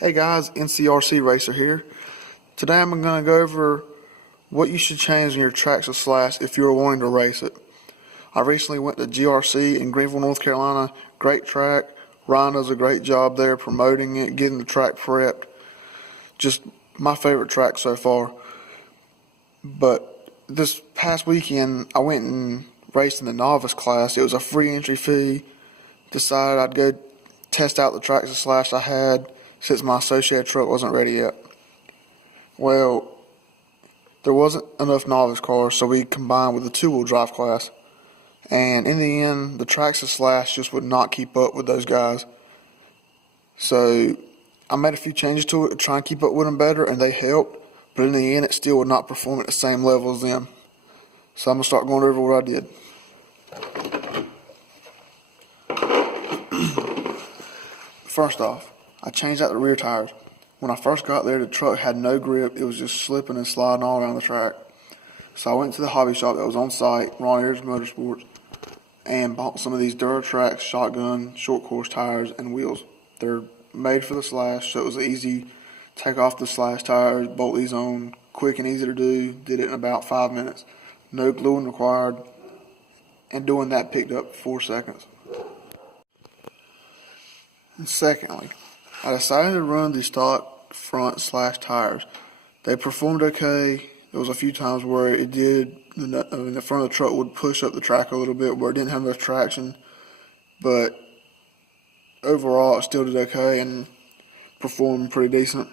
Hey guys, NCRC Racer here. Today I'm going to go over what you should change in your Traxxas Slash if you're wanting to race it. I recently went to GRC in Greenville, North Carolina. Great track. Ryan does a great job there promoting it, getting the track prepped. Just my favorite track so far. But this past weekend I went and raced in the novice class. It was a free entry fee. Decided I'd go test out the Traxxas Slash I had, since my associated truck wasn't ready yet. Well, there wasn't enough novice cars, so we combined with the two-wheel drive class. And in the end, the Traxxas Slash just would not keep up with those guys. So I made a few changes to it to try and keep up with them better, and they helped. But in the end, it still would not perform at the same level as them. So I'm going to start going over what I did. First off, I changed out the rear tires. When I first got there, the truck had no grip. It was just slipping and sliding all around the track. So I went to the hobby shop that was on site, Ron Ayers Motorsports, and bought some of these Traxxas shotgun short course tires and wheels. They're made for the Slash, so it was easy. Take off the Slash tires, bolt these on, quick and easy to do. Did it in about 5 minutes. No gluing required, and doing that picked up 4 seconds. And secondly, I decided to run the stock front Slash tires. They performed okay. There was a few times where it did, the front of the truck would push up the track a little bit where it didn't have enough traction. But overall, it still did okay and performed pretty decent.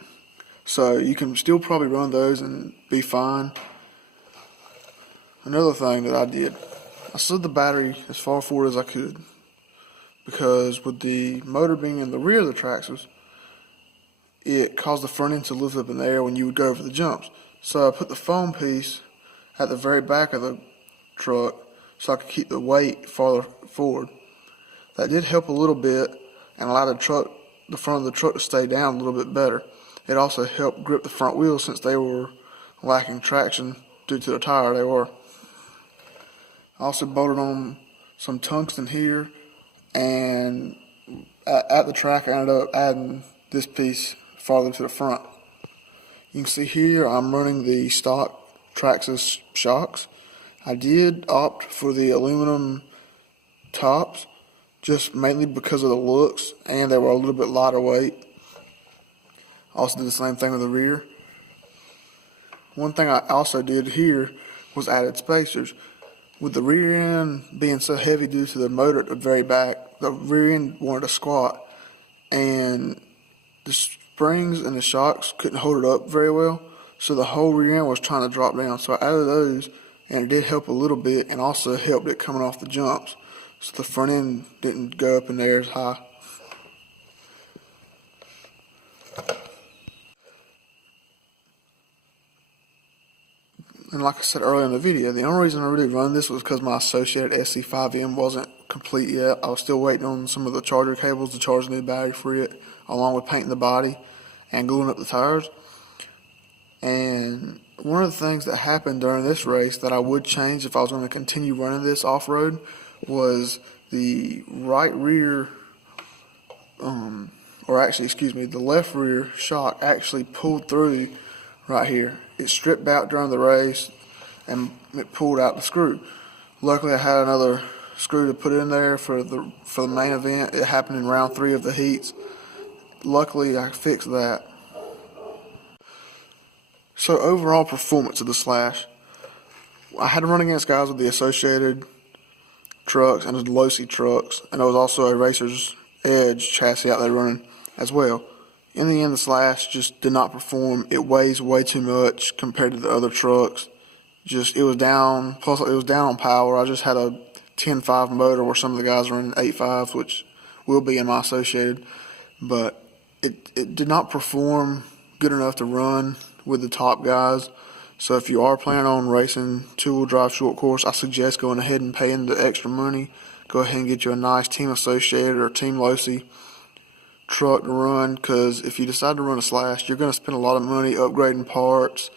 So you can still probably run those and be fine. Another thing that I did, I slid the battery as far forward as I could, because with the motor being in the rear of the Traxxas, it caused the front end to lift up in the air when you would go over the jumps. So I put the foam piece at the very back of the truck so I could keep the weight farther forward. That did help a little bit and allowed the front of the truck to stay down a little bit better. It also helped grip the front wheels since they were lacking traction due to the tire they were. I also bolted on some tungsten here, and at the track I ended up adding this piece farther to the front. You can see here I'm running the stock Traxxas shocks. I did opt for the aluminum tops just mainly because of the looks, and they were a little bit lighter weight. Also did the same thing with the rear. One thing I also did here was added spacers. With the rear end being so heavy due to the motor at the very back, the rear end wanted to squat, and the springs and the shocks couldn't hold it up very well, so the whole rear end was trying to drop down. So I added those, and it did help a little bit, and also helped it coming off the jumps, so the front end didn't go up in the air as high. And like I said earlier in the video, the only reason I really run this was because my associated SC5M wasn't complete yet. I was still waiting on some of the charger cables to charge the new battery for it, along with painting the body and gluing up the tires. And one of the things that happened during this race that I would change if I was going to continue running this off-road was the right rear, the left rear shock actually pulled through right here. It stripped out during the race and it pulled out the screw. Luckily I had another screw to put in there for the main event. It happened in round 3 of the heats. Luckily I fixed that. So overall performance of the Slash, I had to run against guys with the associated trucks and the Losi trucks, and there was also a Racer's Edge chassis out there running as well. In the end, the Slash just did not perform. It weighs way too much compared to the other trucks. It was down, plus it was down on power. I just had a 10.5 motor where some of the guys are running 8.5s, which will be in my associated. But it did not perform good enough to run with the top guys. So if you are planning on racing two-wheel drive short course, I suggest going ahead and paying the extra money. Go ahead and get you a nice Team Associated or Team Losi truck to run, because if you decide to run a Slash, you're going to spend a lot of money upgrading parts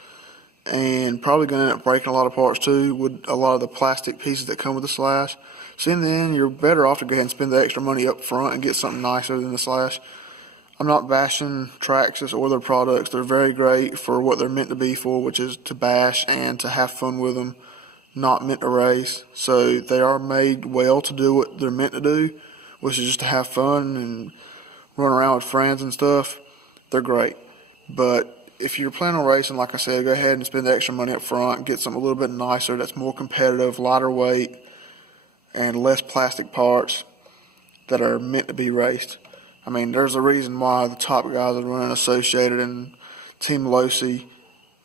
and probably going to end up breaking a lot of parts too with a lot of the plastic pieces that come with the Slash. So in the end, you're better off to go ahead and spend the extra money up front and get something nicer than the Slash. I'm not bashing Traxxas or their products. They're very great for what they're meant to be for, which is to bash and to have fun with them, not meant to race. So they are made well to do what they're meant to do, which is just to have fun and run around with friends and stuff. They're great. But if you're planning on racing, like I said, go ahead and spend the extra money up front, get something a little bit nicer that's more competitive, lighter weight, and less plastic parts that are meant to be raced. I mean, there's a reason why the top guys are running Associated and Team Losi,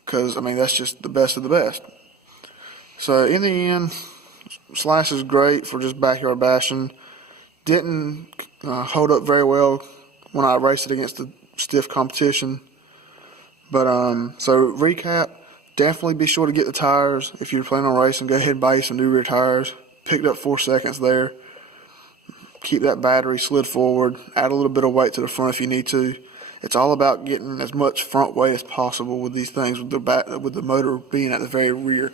because, I mean, that's just the best of the best. So, in the end, Slash is great for just backyard bashing. Didn't hold up very well when I raced it against the stiff competition. But, so, recap, definitely be sure to get the tires. If you're planning on racing, go ahead and buy you some new rear tires. Picked up 4 seconds there. Keep that battery slid forward. Add a little bit of weight to the front if you need to. It's all about getting as much front weight as possible with these things, with the motor being at the very rear.